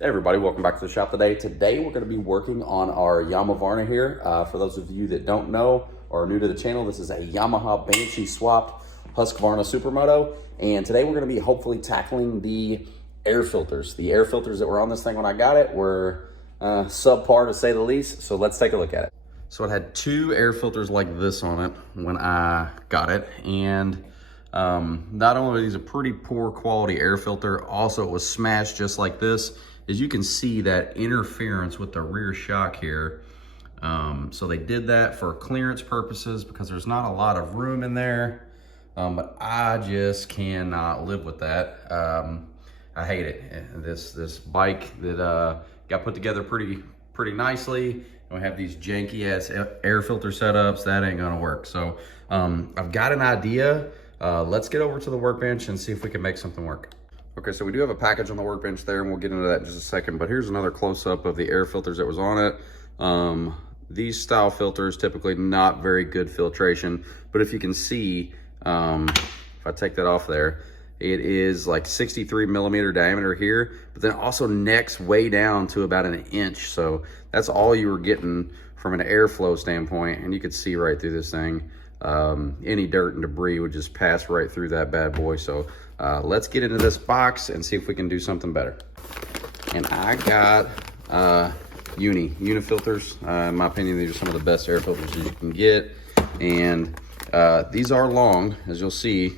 Hey everybody, welcome back to the shop today. Today we're going to be working on our Yamaha here. For those of you that don't know or are new to the channel, this is a Yamaha Banshee swapped Husqvarna Supermoto. And today we're going to be hopefully tackling the air filters. The air filters that were on this thing when I got it were subpar to say the least. So let's take a look at it. So it had two air filters like this on it when I got it. And not only are these a pretty poor quality air filter, also it was smashed just like this. As you can see, that interference with the rear shock here. So they did that for clearance purposes because there's not a lot of room in there. But I just cannot live with that. I hate it. This bike that got put together pretty nicely. And we have these janky ass air filter setups. That ain't gonna work. So I've got an idea. Let's get over to the workbench and see if we can make something work. Okay, so we do have a package on the workbench there, and we'll get into that in just a second, but here's another close-up of the air filters that was on it. These style filters, typically not very good filtration, but if you can see, if I take that off there, it is like 63 millimeter diameter here, but then also necks way down to about an inch, so that's all you were getting from an airflow standpoint, and you could see right through this thing. Any dirt and debris would just pass right through that bad boy. So let's get into this box and see if we can do something better. And I got uni filters. In my opinion, these are some of the best air filters that you can get. And these are long, as you'll see.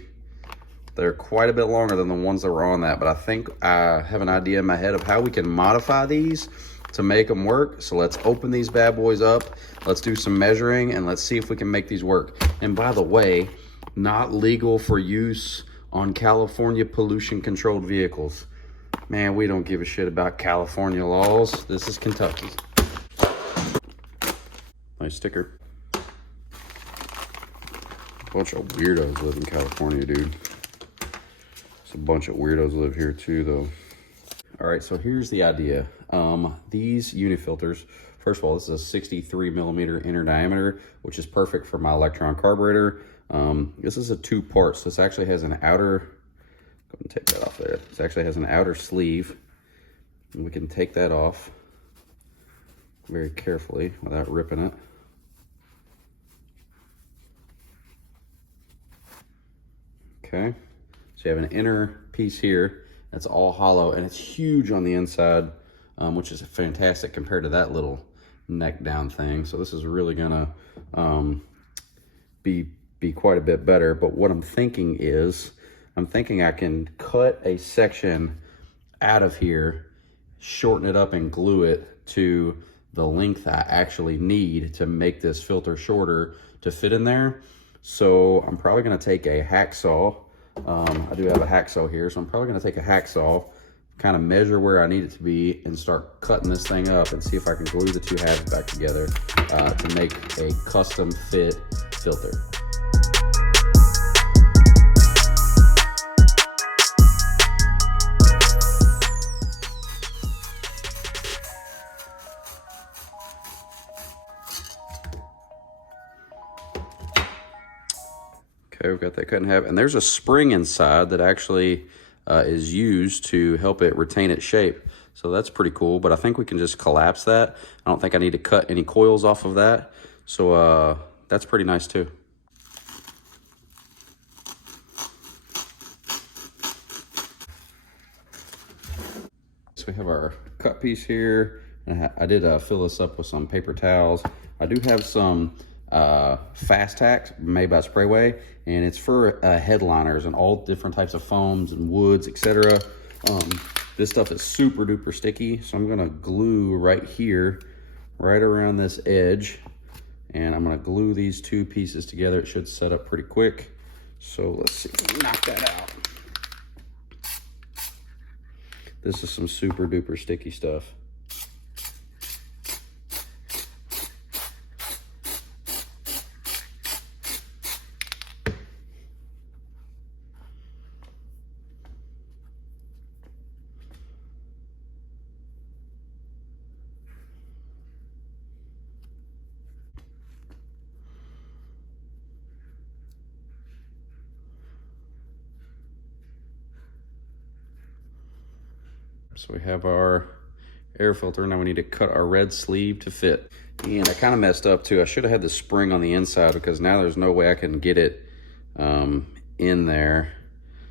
They're quite a bit longer than the ones that were on that, but I think I have an idea in my head of how we can modify these to make them work. So let's open these bad boys up. Let's do some measuring and let's see if we can make these work. And by the way, not legal for use on California pollution controlled vehicles. Man, we don't give a shit about California laws. This is Kentucky. Nice sticker. Bunch of weirdos live in California, dude. There's a bunch of weirdos live here too, though. All right, so here's the idea. These unifilters, first of all, this is a 63 millimeter inner diameter, which is perfect for my Electron carburetor. This is a two parts. This actually has an outer, go ahead and take that off there. This actually has an outer sleeve, and we can take that off very carefully without ripping it. Okay, so you have an inner piece here that's all hollow, and it's huge on the inside, which is fantastic compared to that little neck down thing. So this is really gonna be quite a bit better. But what I'm thinking is, I can cut a section out of here, shorten it up and glue it to the length I actually need to make this filter shorter to fit in there. So I'm probably gonna take a hacksaw. I do have a hacksaw here, so I'm probably gonna take a hacksaw, kind of measure where I need it to be, and start cutting this thing up and see if I can glue the two halves back together to make a custom fit filter. Okay, we've got that cut in half, and there's a spring inside that actually is used to help it retain its shape. So that's pretty cool, but I think we can just collapse that. I don't think I need to cut any coils off of that. So that's pretty nice too. So we have our cut piece here. And I did fill this up with some paper towels. I do have some fast tacks made by Sprayway, and it's for headliners and all different types of foams and woods, etc. This stuff is super duper sticky, so I'm gonna glue right here, right around this edge, and I'm gonna glue these two pieces together. It should set up pretty quick. So let's see, knock that out. This is some super duper sticky stuff. So we have our air filter. Now we need to cut our red sleeve to fit. And I kind of messed up too. I should have had the spring on the inside, because now there's no way I can get it in there.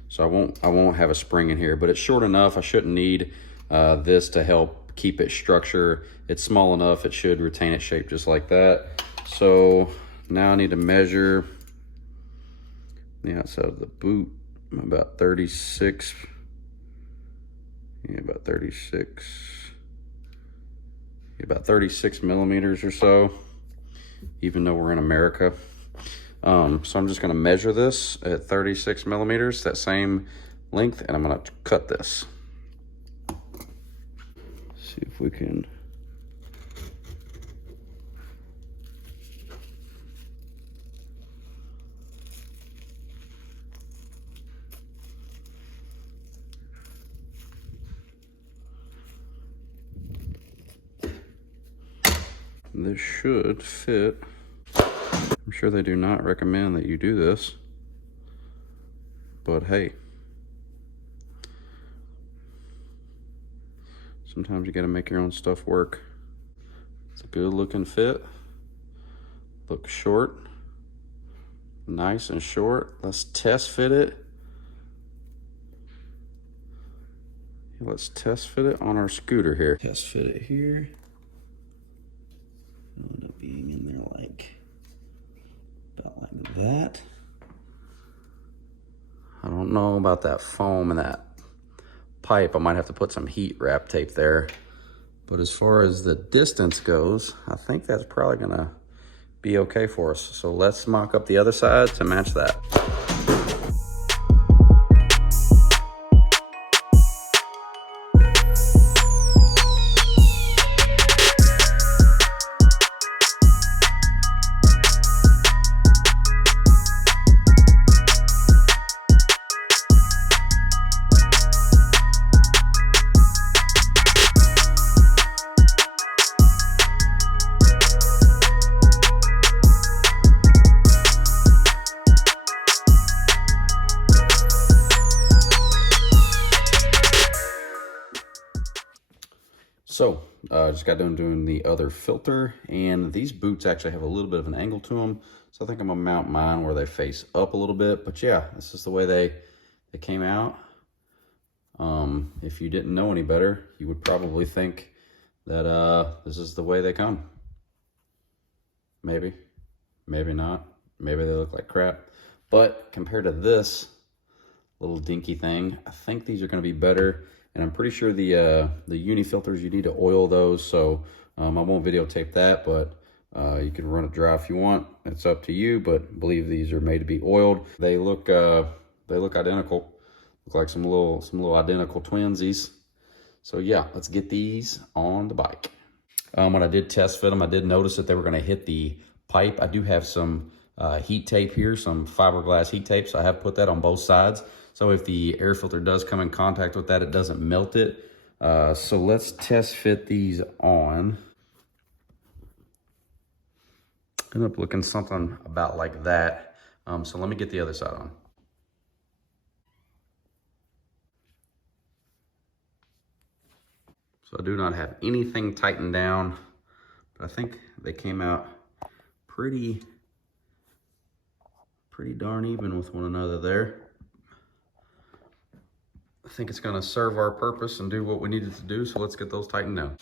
So I won't have a spring in here, but it's short enough. I shouldn't need this to help keep it structure. It's small enough, it should retain its shape just like that. So now I need to measure the outside of the boot. About 36, yeah, about 36 millimeters or so, even though we're in America. So I'm just gonna measure this at 36 millimeters, that same length, and I'm gonna cut this. See if we can. This should fit. I'm sure they do not recommend that you do this, but hey, sometimes you gotta make your own stuff work. It's a good looking fit. Looks short, nice and short. Let's test fit it. Let's test fit it on our scooter here. Test fit it here. It'll end up being in there about like that. I don't know about that foam and that pipe. I might have to put some heat wrap tape there. But as far as the distance goes, I think that's probably gonna be okay for us. So let's mock up the other side to match that. So just got done doing the other filter, and these boots actually have a little bit of an angle to them. So I think I'm gonna mount mine where they face up a little bit, but yeah, this is the way they came out. If you didn't know any better, you would probably think that this is the way they come. Maybe, maybe not. Maybe they look like crap. But compared to this little dinky thing, I think these are gonna be better. And I'm pretty sure the uni filters, you need to oil those. So I won't videotape that, but you can run it dry if you want. It's up to you, but I believe these are made to be oiled. They look identical. Look like some little identical twinsies. So yeah, let's get these on the bike. When I did test fit them, I did notice that they were gonna hit the pipe. I do have some heat tape here, some fiberglass heat tape. So I have put that on both sides. So if the air filter does come in contact with that, it doesn't melt it. So let's test fit these on. End up looking something about like that. So let me get the other side on. So I do not have anything tightened down, but I think they came out pretty darn even with one another there. I think it's gonna serve our purpose and do what we needed to do, so let's get those tightened down.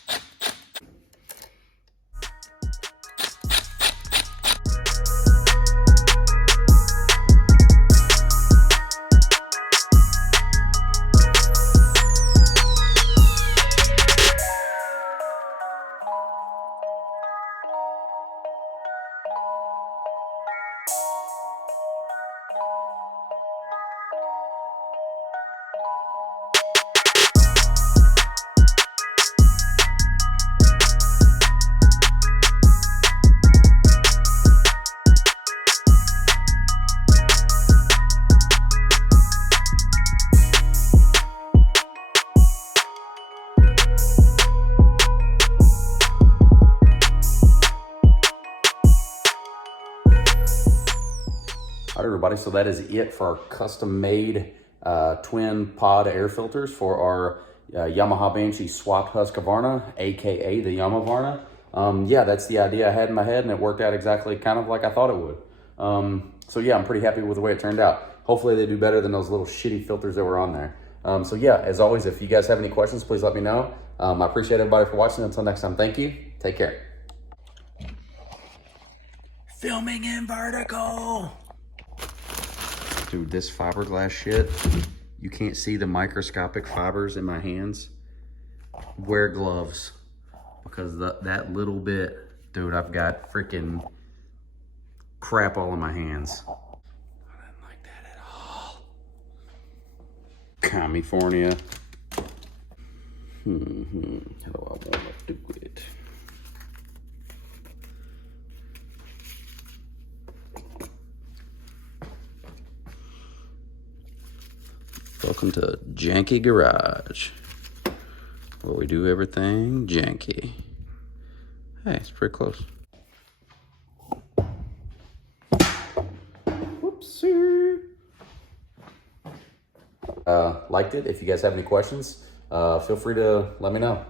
All right, everybody, so that is it for our custom-made twin pod air filters for our Yamaha Banshee swapped Husqvarna, aka the Yamavarna. Yeah, that's the idea I had in my head, and it worked out exactly kind of like I thought it would. So yeah, I'm pretty happy with the way it turned out. Hopefully they do better than those little shitty filters that were on there. So yeah, as always, if you guys have any questions, please let me know. I appreciate everybody for watching. Until next time, thank you. Take care. Filming in vertical. Dude, this fiberglass shit, you can't see the microscopic fibers in my hands. Wear gloves, because that little bit, dude, I've got freaking crap all in my hands. I didn't like that at all. California. How do I want to do it? Welcome to Janky Garage, where we do everything janky. Hey, it's pretty close. Whoopsie. Liked it. If you guys have any questions, feel free to let me know.